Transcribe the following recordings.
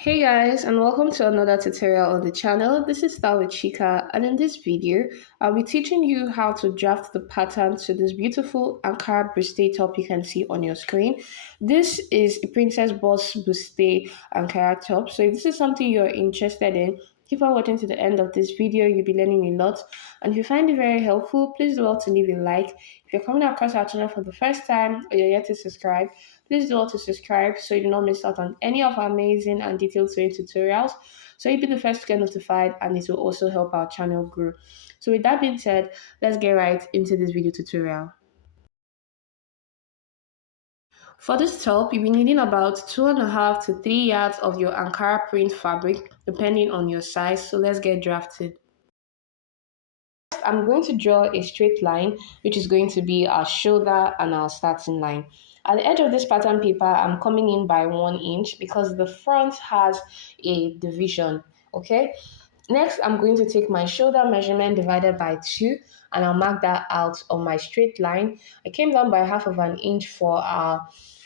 Hey guys, and welcome to another tutorial on the channel. This is Style with Chika, and in this video, I'll be teaching you how to draft the pattern to this beautiful Ankara Bustier top you can see on your screen. This is a Princess Boss Bustier Ankara top, so if this is something you're interested in, keep on watching to the end of this video. You'll be learning a lot, and if you find it very helpful, please do not to leave a like. If you're coming across our channel for the first time or you're yet to subscribe, please do not to subscribe so you do not miss out on any of our amazing and detailed sewing tutorials. So you'll be the first to get notified, and it will also help our channel grow. So with that being said, let's get right into this video tutorial. For this top, you'll be needing about 2.5 to 3 yards of your Ankara print fabric, depending on your size. So let's get drafted. I'm going to draw a straight line, which is going to be our shoulder and our starting line. At the edge of this pattern paper, I'm coming in by 1 inch because the front has a division, okay? Next, I'm going to take my shoulder measurement divided by 2 and I'll mark that out on my straight line. I came down by 1/2 inch for our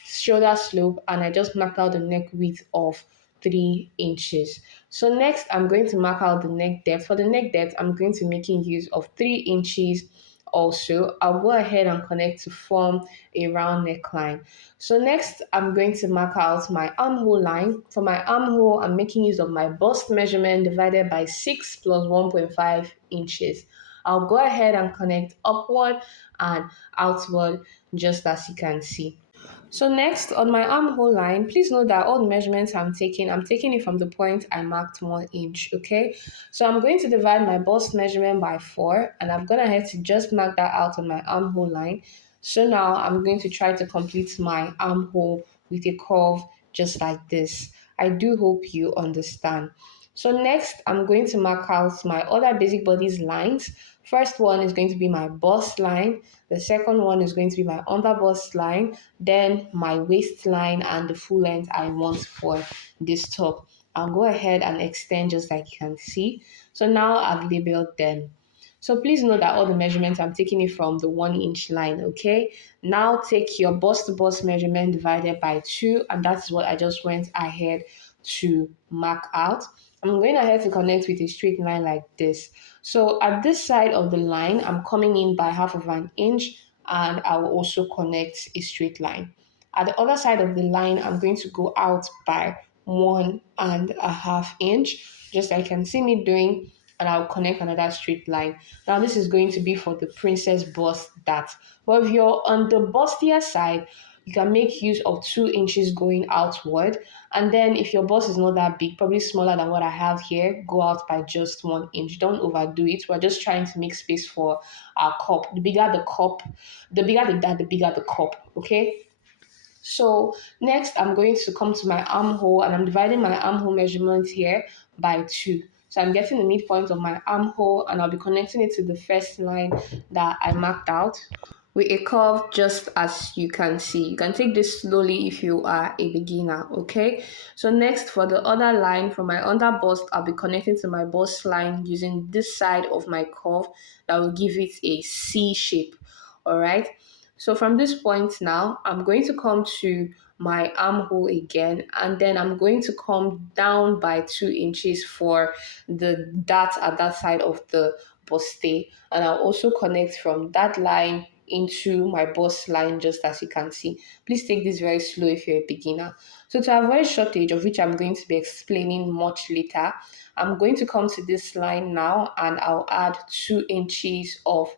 shoulder slope and I just marked out the neck width of 3 inches. So next, I'm going to mark out the neck depth. For the neck depth, I'm going to be making use of 3 inches also. I'll go ahead and connect to form a round neckline. So next, I'm going to mark out my armhole line. For my armhole, I'm making use of my bust measurement divided by 6 plus 1.5 inches. I'll go ahead and connect upward and outward just as you can see. So next, on my armhole line, please note that all the measurements I'm taking it from the point I marked 1 inch, okay? So I'm going to divide my bust measurement by 4, and I've gone ahead to just mark that out on my armhole line. So now I'm going to try to complete my armhole with a curve just like this. I do hope you understand. So next, I'm going to mark out my other basic bodies lines. First one is going to be my bust line. The second one is going to be my under bust line, then my waistline and the full length I want for this top. I'll go ahead and extend just like you can see. So now I've labeled them. So please note that all the measurements I'm taking it from the 1 inch line, okay? Now take your bust to bust measurement divided by 2, and that's what I just went ahead to mark out. I'm going ahead to connect with a straight line like this. So at this side of the line, I'm coming in by 1/2 inch and I will also connect a straight line. At the other side of the line, I'm going to go out by 1.5 inch, just like you can see me doing, and I'll connect another straight line. Now this is going to be for the princess bust dart. But if you're on the bustier side, you can make use of 2 inches going outward. And then if your bust is not that big, probably smaller than what I have here, go out by just 1 inch. Don't overdo it. We're just trying to make space for our cup. The bigger the cup, the bigger the dart, the bigger the cup, okay? So next, I'm going to come to my armhole and I'm dividing my armhole measurement here by 2. So I'm getting the midpoint of my armhole and I'll be connecting it to the first line that I marked out with a curve just as you can see. You can take this slowly if you are a beginner, okay? So next, for the other line, from my under bust, I'll be connecting to my bust line using this side of my curve that will give it a C shape, all right? So from this point now, I'm going to come to my armhole again, and then I'm going to come down by 2 inches for the dart at that side of the bustier, and I'll also connect from that line into my bust line just as you can see. Please take this very slow if you're a beginner. So to avoid shortage, of which I'm going to be explaining much later, I'm going to come to this line now and I'll add 2 inches of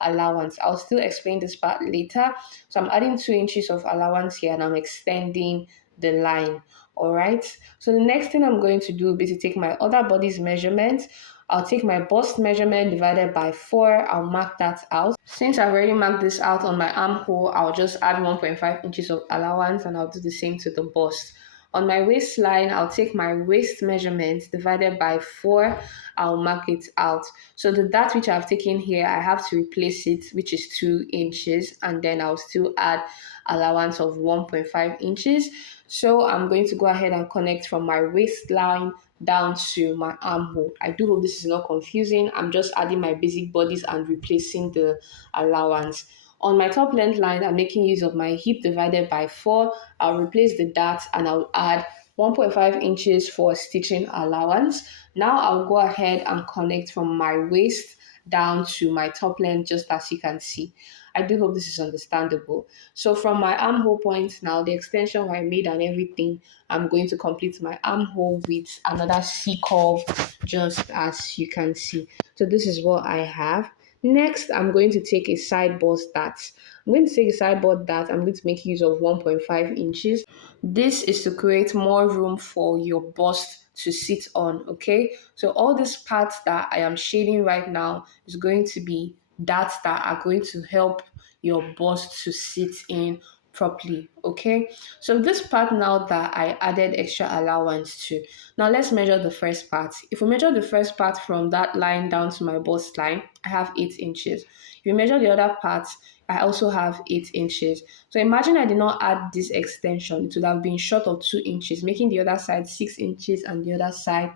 allowance. I'll still explain this part later. So I'm adding 2 inches of allowance here and I'm extending the line. All right. So the next thing I'm going to do is to take my other body's measurement. I'll take my bust measurement divided by 4. I'll mark that out. Since I've already marked this out on my armhole, I'll just add 1.5 inches of allowance and I'll do the same to the bust. On my waistline, I'll take my waist measurement divided by 4. I'll mark it out. So the dart which I've taken here, I have to replace it, which is 2 inches, and then I'll still add allowance of 1.5 inches. So I'm going to go ahead and connect from my waistline down to my armhole. I do hope this is not confusing. I'm just adding my basic bodies and replacing the allowance. On my top length line, I'm making use of my hip divided by 4. I'll replace the dart and I'll add 1.5 inches for stitching allowance. Now I'll go ahead and connect from my waist down to my top length, just as you can see. I do hope this is understandable. So from my armhole point now, the extension I made and everything, I'm going to complete my armhole with another C curve, just as you can see. So this is what I have. Next, I'm going to take a sideboard dart. I'm going to take a sideboard dart. I'm going to make use of 1.5 inches. This is to create more room for your bust to sit on, okay? So all these parts that I am shading right now is going to be darts that are going to help your bust to sit in properly, okay? So this part now that I added extra allowance to, now let's measure the first part. If we measure the first part from that line down to my bust line, I have 8 inches. If you measure the other parts, I also have 8 inches. So imagine I did not add this extension, it would have been short of 2 inches, making the other side 6 inches and the other side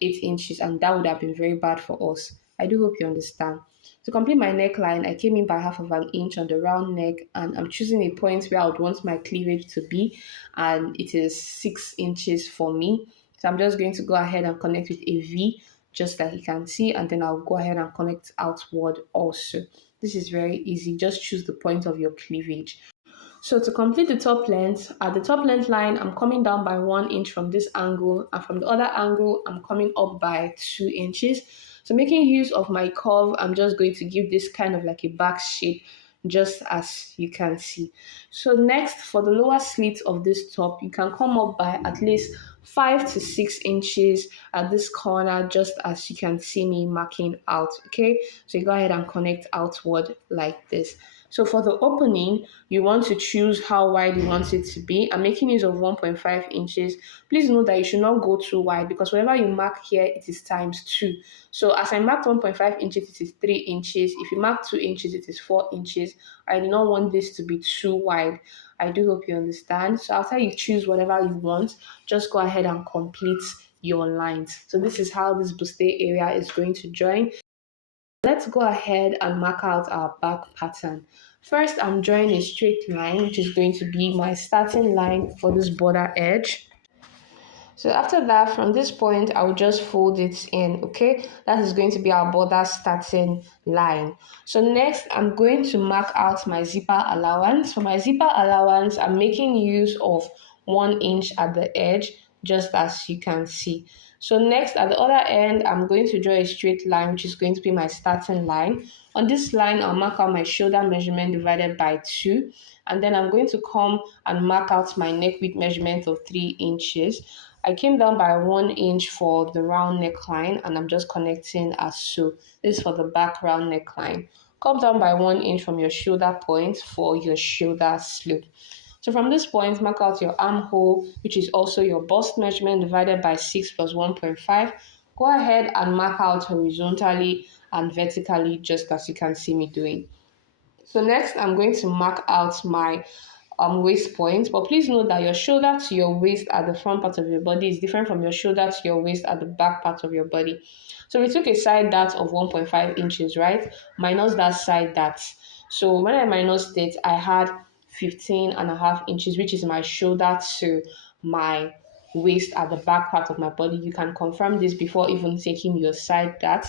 8 inches, and that would have been very bad for us. I do hope you understand. To complete my neckline, I came in by half of an inch on the round neck, and I'm choosing a point where I would want my cleavage to be, and it is 6 inches for me. So I'm just going to go ahead and connect with a V, just like you can see, and then I'll go ahead and connect outward also. This is very easy. Just choose the point of your cleavage. So to complete the top length, at the top length line, I'm coming down by 1 inch from this angle, and from the other angle, I'm coming up by 2 inches. So making use of my curve, I'm just going to give this kind of like a back shape, just as you can see. So next, for the lower slit of this top, you can come up by at least 5 to 6 inches at this corner, just as you can see me marking out, okay? So you go ahead and connect outward like this. So for the opening, you want to choose how wide you want it to be. I'm making use of 1.5 inches. Please note that you should not go too wide, because whatever you mark here, it is times 2. So as I marked 1.5 inches, it is 3 inches. If you mark 2 inches, it is 4 inches. I do not want this to be too wide. I do hope you understand. So after you choose whatever you want, just go ahead and complete your lines. So this is how this bustier area is going to join. Let's go ahead and mark out our back pattern. First, I'm drawing a straight line, which is going to be my starting line for this border edge. So after that, from this point, I will just fold it in, okay? That is going to be our border starting line. So next, I'm going to mark out my zipper allowance. For my zipper allowance, I'm making use of 1 inch at the edge, just as you can see. So next, at the other end, I'm going to draw a straight line, which is going to be my starting line. On this line, I'll mark out my shoulder measurement divided by 2. And then I'm going to come and mark out my neck width measurement of 3 inches. I came down by 1 inch for the round neckline, and I'm just connecting as so. This is for the back round neckline. Come down by 1 inch from your shoulder point for your shoulder slope. So from this point, mark out your armhole, which is also your bust measurement divided by 6 plus 1.5. Go ahead and mark out horizontally and vertically, just as you can see me doing. So next, I'm going to mark out my waist point, but please note that your shoulder to your waist at the front part of your body is different from your shoulder to your waist at the back part of your body. So we took a side dart of 1.5 inches, right? Minus that side dart. So when I minus it, I had 15.5 inches, which is my shoulder to my waist at the back part of my body. You can confirm this before even taking your side dart,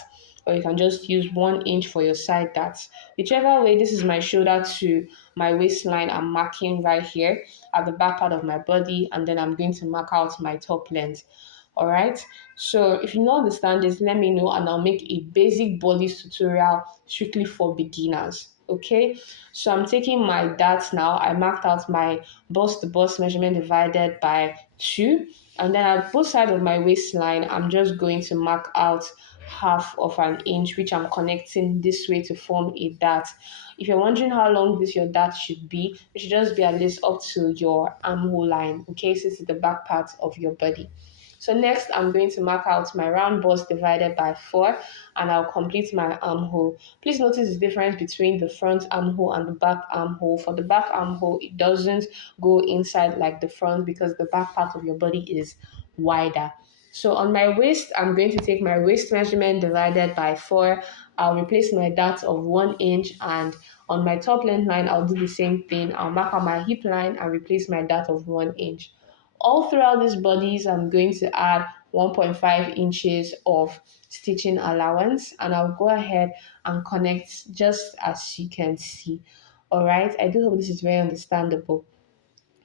or you can just use 1 inch for your side darts. Whichever way, this is my shoulder to my waistline. I'm marking right here at the back part of my body, and then I'm going to mark out my top length. All right. So if you don't understand this, let me know, and I'll make a basic body tutorial strictly for beginners. Okay. So I'm taking my darts now. I marked out my bust to bust measurement divided by 2. And then at both sides of my waistline, I'm just going to mark out half of an inch, which I'm connecting this way to form a dart. If you're wondering how long this your dart should be, it should just be at least up to your armhole line, okay? So this is the back part of your body. So next, I'm going to mark out my round bust divided by 4, and I'll complete my armhole. Please notice the difference between the front armhole and the back armhole. For the back armhole, it doesn't go inside like the front, because the back part of your body is wider. So on my waist, I'm going to take my waist measurement divided by 4. I'll replace my dart of 1 inch, and on my top length line, I'll do the same thing. I'll mark out my hip line and replace my dart of 1 inch. All throughout these bodies, I'm going to add 1.5 inches of stitching allowance, and I'll go ahead and connect just as you can see. All right, I do hope this is very understandable.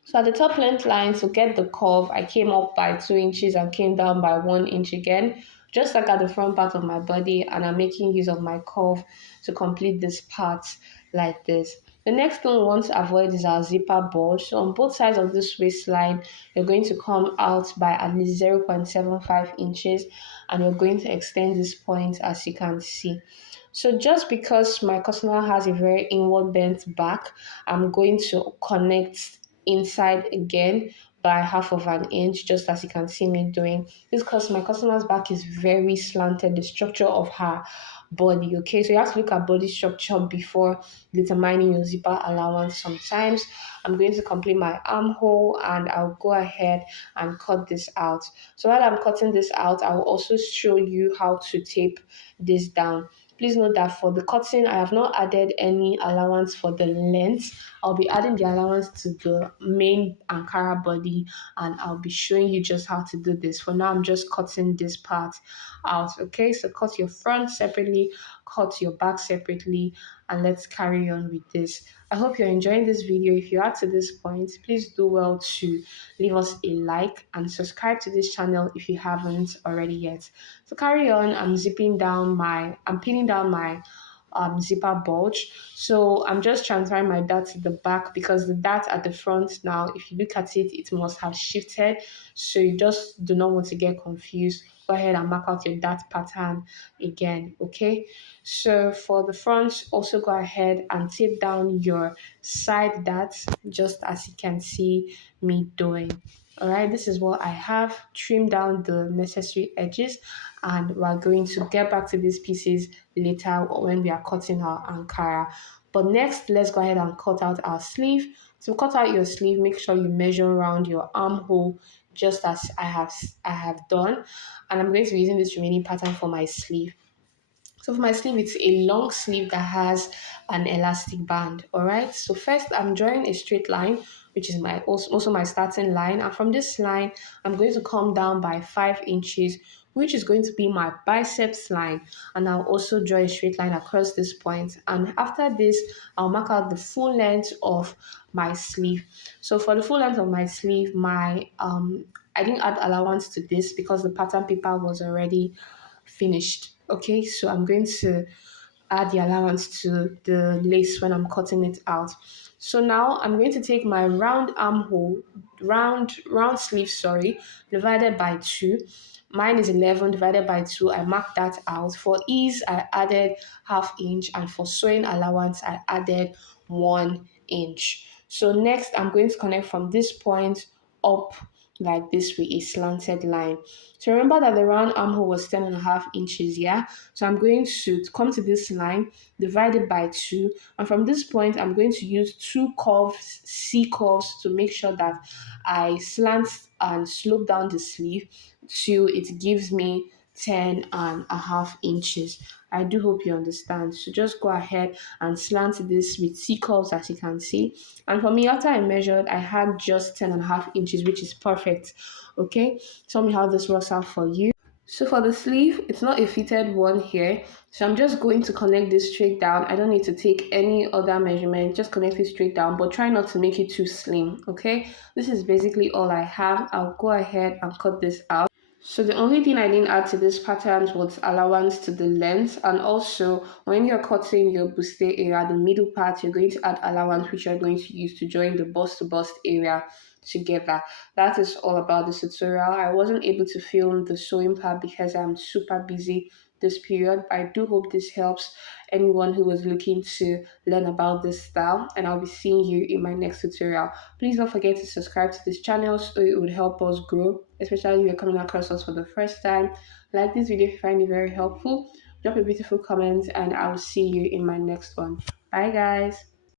So at the top length line, to get the curve, I came up by 2 inches and came down by 1 inch again, just like at the front part of my body, and I'm making use of my curve to complete this part like this. The next thing we want to avoid is our zipper bulge. So on both sides of this waistline, you're going to come out by at least 0.75 inches, and you're going to extend this point as you can see. So just because my customer has a very inward bent back, I'm going to connect inside again by half of an inch, just as you can see me doing. This because my customer's back is very slanted, the structure of her body. Okay, so you have to look at body structure before determining your zipper allowance. Sometimes I'm going to complete my armhole, and I'll go ahead and cut this out. So while I'm cutting this out, I will also show you how to tape this down. Please note that for the cutting, I have not added any allowance for the length. I'll be adding the allowance to the main Ankara body, and I'll be showing you just how to do this. For now, I'm just cutting this part out. Okay, so cut your front separately, cut your back separately, and let's carry on with this. I hope you're enjoying this video. If you are to this point, please do well to leave us a like and subscribe to this channel if you haven't already yet. So carry on, I'm pinning down my zipper bulge. So I'm just transferring my dart to the back, because the dart at the front now, if you look at it, it must have shifted. So you just do not want to get confused. Go ahead and mark out your dart pattern again, okay? So for the front, also go ahead and tape down your side darts, just as you can see me doing. All right, this is what I have. Trim down the necessary edges, and we're going to get back to these pieces later when we are cutting our Ankara. But next, let's go ahead and cut out our sleeve. To cut out your sleeve, make sure you measure around your armhole, just as I have done. And I'm going to be using this remaining pattern for my sleeve. So for my sleeve, it's a long sleeve that has an elastic band. All right. So first, I'm drawing a straight line, which is my also my starting line. And from this line, I'm going to come down by 5 inches, which is going to be my biceps line. And I'll also draw a straight line across this point. And after this, I'll mark out the full length of my sleeve. So for the full length of my sleeve, I didn't add allowance to this because the pattern paper was already finished. Okay, so I'm going to add the allowance to the lace when I'm cutting it out. So now I'm going to take my round armhole, round sleeve, sorry, divided by 2. Mine is 11 divided by 2. I marked that out. For ease, I added half inch, and for sewing allowance, I added 1 inch. So next, I'm going to connect from this point up like this with a slanted line. So remember that the round armhole was 10.5 inches, yeah? So I'm going to come to this line, divide it by 2, and from this point, I'm going to use 2 curves, C curves, to make sure that I slant and slope down the sleeve till it gives me 10.5 inches. I do hope you understand. So just go ahead and slant this with C curves, as you can see. And for me, after I measured, I had just 10.5 inches, which is perfect. Okay, tell me how this works out for you. So for the sleeve, it's not a fitted one here. So I'm just going to connect this straight down. I don't need to take any other measurement. Just connect it straight down, but try not to make it too slim, okay? This is basically all I have. I'll go ahead and cut this out. So the only thing I didn't add to this pattern was allowance to the length, and also when you're cutting your bustier area, the middle part, you're going to add allowance, which you're going to use to join the bust to bust area together. That is all about the tutorial. I wasn't able to film the sewing part because I'm super busy this period, but I do hope this helps anyone who was looking to learn about this style, and I'll be seeing you in my next tutorial. Please don't forget to subscribe to this channel so it would help us grow, especially if you're coming across us for the first time. Like this video if you find it very helpful. Drop a beautiful comment, and I will see you in my next one. Bye guys.